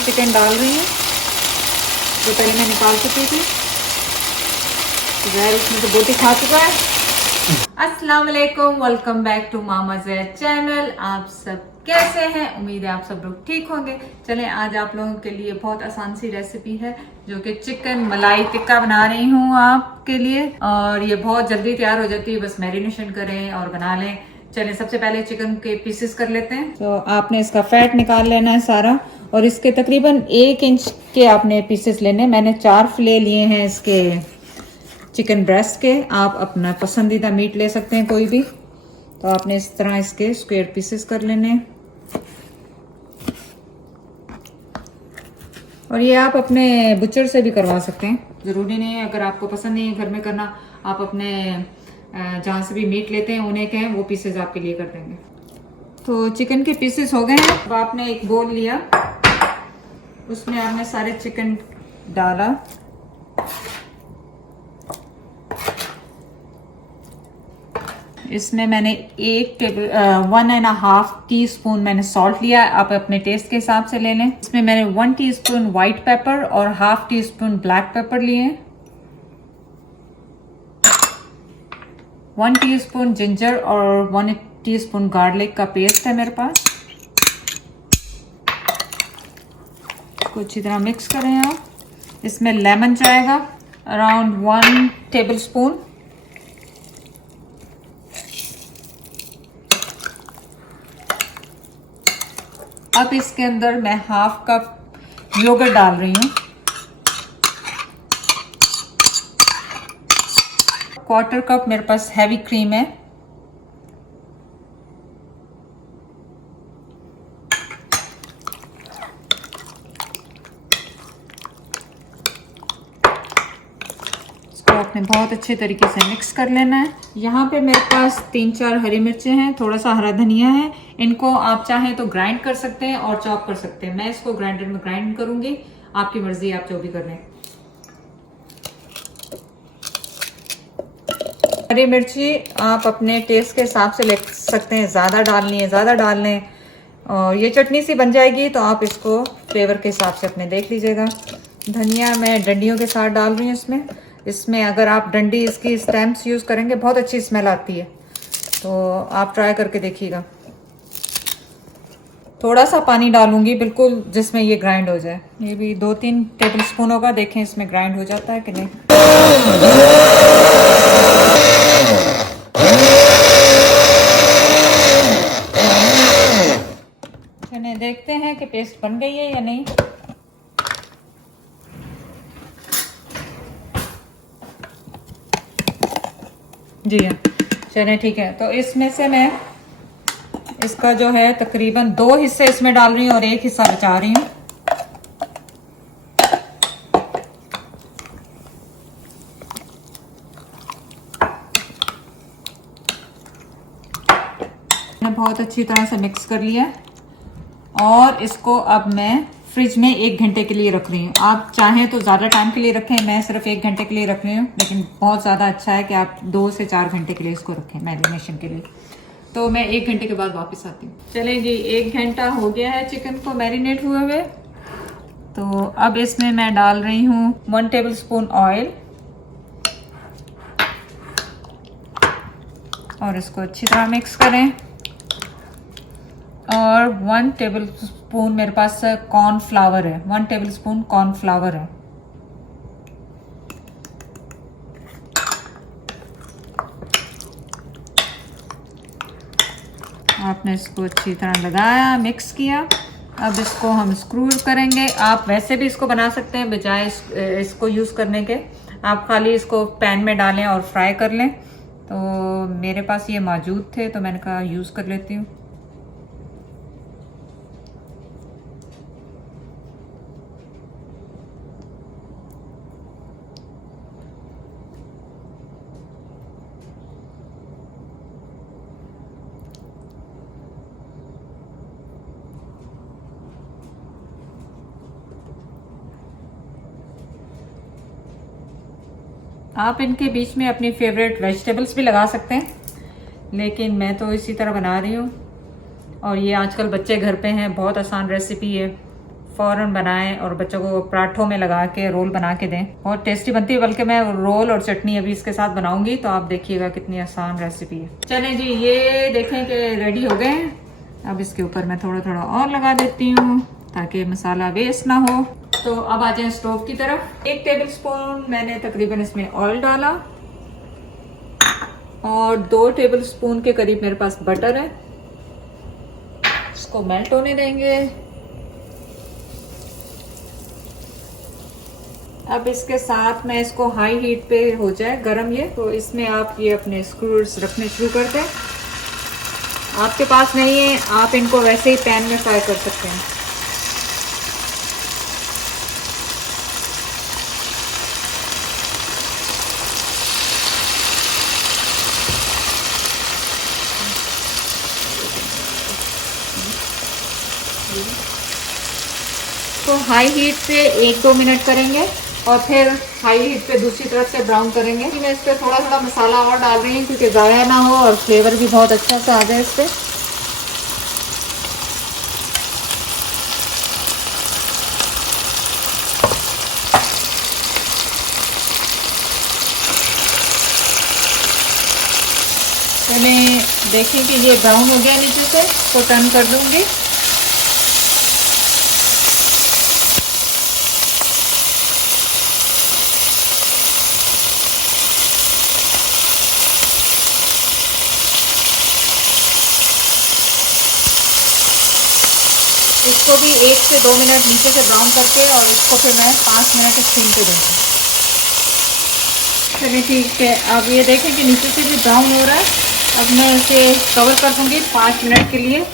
Chicken डाल रही हूँ जो पहले मैं निकाल चुकी थी। जहर इसमें तो बोटी खा चुका है। अस्सलाम वालेकुम, welcome back to Mama Zaid channel. आप सब कैसे हैं? उम्मीद है आप सब लोग ठीक होंगे। चलें, आज आप लोगों के लिए बहुत आसान सी रेसिपी है जो कि चिकन मलाई टिक्का बना रही हूँ आपके लिए। और ये बहुत जल्दी तैयार हो जाती है, बस मैरिनेशन करें और बना लें। चलें, सबसे पहले चिकन के पीसेस कर लेते हैं। तो आपने इसका फैट निकाल लेना है सारा, और इसके तकरीबन 1 इंच के आपने पीसेस लेने। मैंने 4 फिले लिए हैं इसके चिकन ब्रेस्ट के। आप अपना पसंदीदा मीट ले सकते हैं कोई भी। तो आपने इस तरह इसके स्क्वायर पीसेस कर लेने हैं। और ये आप अपने बुचर से भी करवा सकते हैं, ज़रूरी नहीं है। अगर आपको पसंद नहीं है घर में करना, आप अपने जहाँ से भी मीट लेते हैं उन्हें कहें, वो पीसेस आपके लिए कर देंगे। तो चिकन के पीसेस हो गए हैं। अब आपने एक बोल लिया, उसमें आपने सारे चिकन डाला। इसमें मैंने 1.5 टीस्पून मैंने सॉल्ट लिया। आप अपने टेस्ट के हिसाब से ले लें। इसमें मैंने 1 टीस्पून व्हाइट पेपर और ½ टीस्पून ब्लैक पेपर लिए। 1 टीस्पून जिंजर और 1 टीस्पून गार्लिक का पेस्ट है मेरे पास। इसको अच्छी तरह मिक्स करें आप। इसमें लेमन जाएगा अराउंड 1 टेबलस्पून। अब इसके अंदर मैं ½ कप योगर्ट डाल रही हूँ। 1/4 कप मेरे पास हैवी क्रीम है। इसको आपने बहुत अच्छे तरीके से मिक्स कर लेना है। यहाँ पे मेरे पास 3-4 हरी मिर्चें हैं, थोड़ा सा हरा धनिया है। इनको आप चाहें तो ग्राइंड कर सकते हैं और चॉप कर सकते हैं। मैं इसको ग्राइंडर में ग्राइंड करूंगी, आपकी मर्जी, आप जो भी कर लें। हरी मिर्ची आप अपने टेस्ट के हिसाब से ले सकते हैं, ज़्यादा डालनी है ज़्यादा डाल लें। और ये चटनी सी बन जाएगी, तो आप इसको फ्लेवर के हिसाब से अपने देख लीजिएगा। धनिया मैं डंडियों के साथ डाल रही हूँ इसमें अगर आप डंडी इसकी स्टेम्स यूज़ करेंगे बहुत अच्छी स्मेल आती है, तो आप ट्राई करके देखिएगा। थोड़ा सा पानी डालूंगी बिल्कुल जिसमें ये ग्राइंड हो जाए। ये भी 2-3 टेबलस्पून होगा। देखें इसमें ग्राइंड हो जाता है कि नहीं। चलिए देखते हैं कि पेस्ट बन गई है या नहीं। जी हाँ, चलिए ठीक है। तो इसमें से मैं इसका जो है तकरीबन 2 हिस्से इसमें डाल रही हूँ और 1 हिस्सा बचा रही हूँ। मैंने बहुत अच्छी तरह से मिक्स कर लिया और इसको अब मैं फ्रिज में 1 घंटे के लिए रख रही हूँ। आप चाहें तो ज़्यादा टाइम के लिए रखें, मैं सिर्फ 1 घंटे के लिए रख रही हूँ, लेकिन बहुत ज़्यादा अच्छा है कि आप 2 से 4 घंटे के लिए इसको रखें मैरिनेशन के लिए। तो मैं 1 घंटे के बाद वापस आती हूँ। चलिए जी, 1 घंटा हो गया है चिकन को मैरिनेट हुए हुए। तो अब इसमें मैं डाल रही हूँ 1 टेबलस्पून ऑयल और इसको अच्छी तरह मिक्स करें। और 1 टेबलस्पून मेरे पास कॉर्नफ्लावर है, 1 टेबलस्पून कॉर्नफ्लावर है। आपने इसको अच्छी तरह लगाया, मिक्स किया। अब इसको हम स्क्रू करेंगे। आप वैसे भी इसको बना सकते हैं बजाय इसको यूज़ करने के। आप खाली इसको पैन में डालें और फ्राई कर लें। तो मेरे पास ये मौजूद थे तो मैंने कहा यूज़ कर लेती हूँ। आप इनके बीच में अपनी फेवरेट वेजिटेबल्स भी लगा सकते हैं, लेकिन मैं तो इसी तरह बना रही हूँ। और ये आजकल बच्चे घर पे हैं, बहुत आसान रेसिपी है, फ़ौरन बनाएं और बच्चों को पराठों में लगा के रोल बना के दें। बहुत टेस्टी बनती है, बल्कि मैं रोल और चटनी अभी इसके साथ बनाऊंगी, तो आप देखिएगा कितनी आसान रेसिपी है। चलें जी, ये देखें कि रेडी हो गए हैं। अब इसके ऊपर मैं थोड़ा थोड़ा और लगा देती हूँ ताकि मसाला वेस्ट ना हो। तो अब आ जाए स्टोव की तरफ। 1 टेबल स्पून मैंने तकरीबन इसमें ऑयल डाला और 2 टेबल स्पून के करीब मेरे पास बटर है। इसको मेल्ट होने देंगे। अब इसके साथ मैं इसको हाई हीट पे हो जाए गरम ये, तो इसमें आप ये अपने स्क्रूज रखने शुरू कर दें। आपके पास नहीं है, आप इनको वैसे ही पैन में फ्राई कर सकते हैं। तो हाई हीट पे 1-2 मिनट करेंगे और फिर हाई हीट पे दूसरी तरफ से ब्राउन करेंगे। मैं इस पर थोड़ा थोड़ा मसाला और डाल रही हूँ क्योंकि ज़ाया ना हो और फ्लेवर भी बहुत अच्छा सा आ जाए इस पर। मैंने देखी कि ये ब्राउन हो गया नीचे से, तो टर्न कर दूंगी। इसको भी 1 से 2 मिनट नीचे से ब्राउन करके और इसको फिर मैं 5 मिनट स्टीम पे दूँगी। चलिए ठीक है, अब ये देखें कि नीचे से भी ब्राउन हो रहा है। अब मैं इसे कवर कर दूँगी 5 मिनट के लिए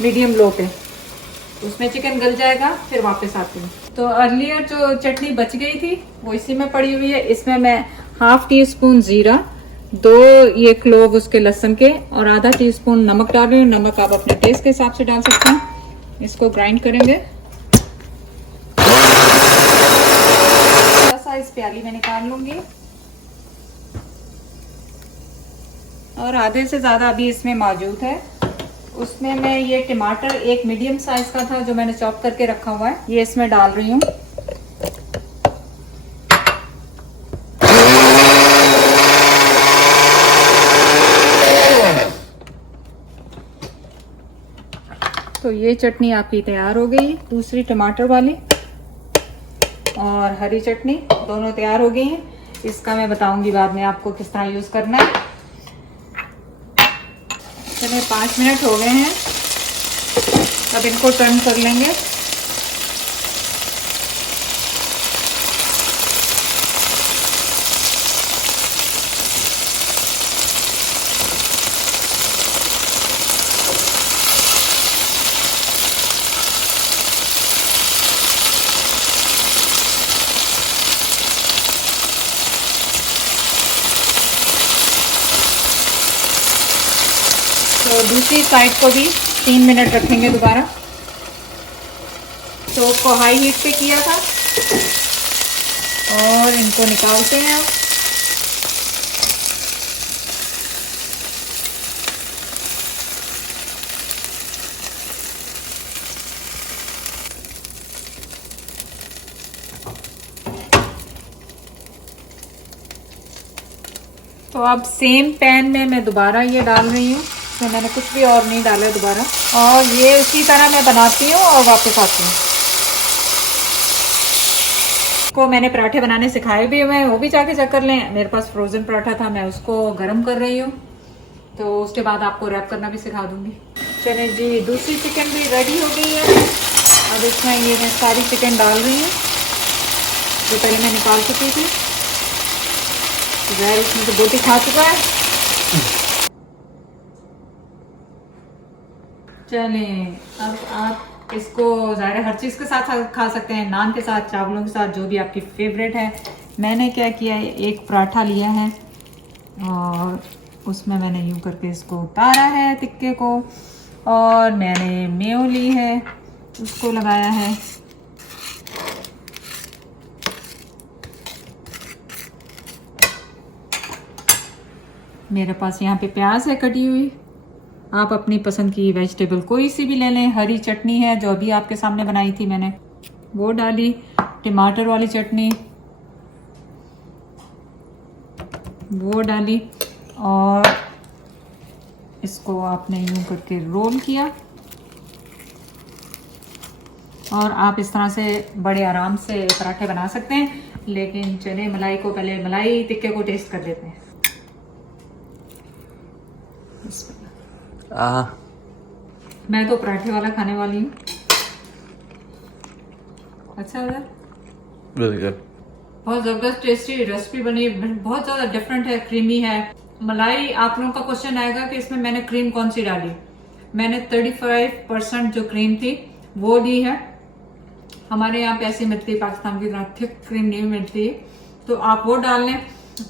मीडियम लो पे। उसमें चिकन गल जाएगा, फिर वापस आती हूँ। तो अर्लियर जो चटनी बच गई थी वो इसी में पड़ी हुई है। इसमें मैं ½ टीस्पून जीरा, 2 ये क्लोव उसके लहसुन के और आधा टीस्पून नमक डाल रही हूँ। नमक आप अपने टेस्ट के हिसाब से डाल सकते हैं। इसको ग्राइंड करेंगे। थोड़ा सा इस प्याली में निकाल लूंगी और आधे से ज़्यादा अभी इसमें मौजूद है। उसमें मैं ये टमाटर एक मीडियम साइज का था जो मैंने चॉप करके रखा हुआ है, ये इसमें डाल रही हूँ। तो ये चटनी आपकी तैयार हो गई, दूसरी टमाटर वाली और हरी चटनी दोनों तैयार हो गई हैं। इसका मैं बताऊंगी बाद में आपको किस तरह यूज़ करना है। चलिए 5 मिनट हो गए हैं, अब इनको टर्न कर लेंगे। तो दूसरी साइड को भी 3 मिनट रखेंगे दोबारा। स्टोव को हाई हीट पे किया था और इनको निकालते हैं अब। तो अब सेम पैन में मैं दोबारा ये डाल रही हूँ। इसमें मैंने कुछ भी और नहीं डाला दोबारा, और ये उसी तरह मैं बनाती हूँ और वापस आती हूँ। को मैंने पराठे बनाने सिखाए भी हुए हैं, वो भी जाके चेक कर लें। मेरे पास फ्रोजन पराठा था, मैं उसको गर्म कर रही हूँ, तो उसके बाद आपको रैप करना भी सिखा दूंगी। चलिए जी, दूसरी चिकन भी रेडी हो गई है। अब इसमें ये मैं सारी चिकन डाल रही हूँ जो पहले मैं निकाल चुकी थी। ज़ाहिर इसमें तो बोटी खा चुका है। चलें, अब आप इसको ज़ाहिर हर चीज़ के साथ खा सकते हैं, नान के साथ, चावलों के साथ, जो भी आपकी फेवरेट है। मैंने क्या किया है, एक पराठा लिया है और उसमें मैंने यूँ करके इसको उतारा है टिक्के को, और मैंने मेयो ली है उसको लगाया है। मेरे पास यहाँ पे प्याज है कटी हुई, आप अपनी पसंद की वेजिटेबल कोई सी भी ले लें। हरी चटनी है जो अभी आपके सामने बनाई थी मैंने, वो डाली। टमाटर वाली चटनी वो डाली, और इसको आपने यूं करके रोल किया। और आप इस तरह से बड़े आराम से पराठे बना सकते हैं, लेकिन चले मलाई को पहले मलाई टिक्के को टेस्ट कर लेते हैं। मैं तो पराठे वाला खाने वाली हूँ। अच्छा है, Really good. बहुत जबरदस्त टेस्टी रेसिपी बनी, बहुत ज्यादा डिफरेंट है, क्रीमी है। मलाई, आप लोगों का क्वेश्चन आएगा कि इसमें मैंने क्रीम कौन सी डाली। मैंने 35% जो क्रीम थी वो दी है। हमारे यहाँ पे ऐसी मिलती है, पाकिस्तान की तरह थिक क्रीम नहीं मिलती है, तो आप वो डाल लें।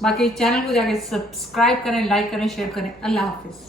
बाकी चैनल को जाके सब्सक्राइब करें, लाइक करें, शेयर करें। अल्लाह हाफिज।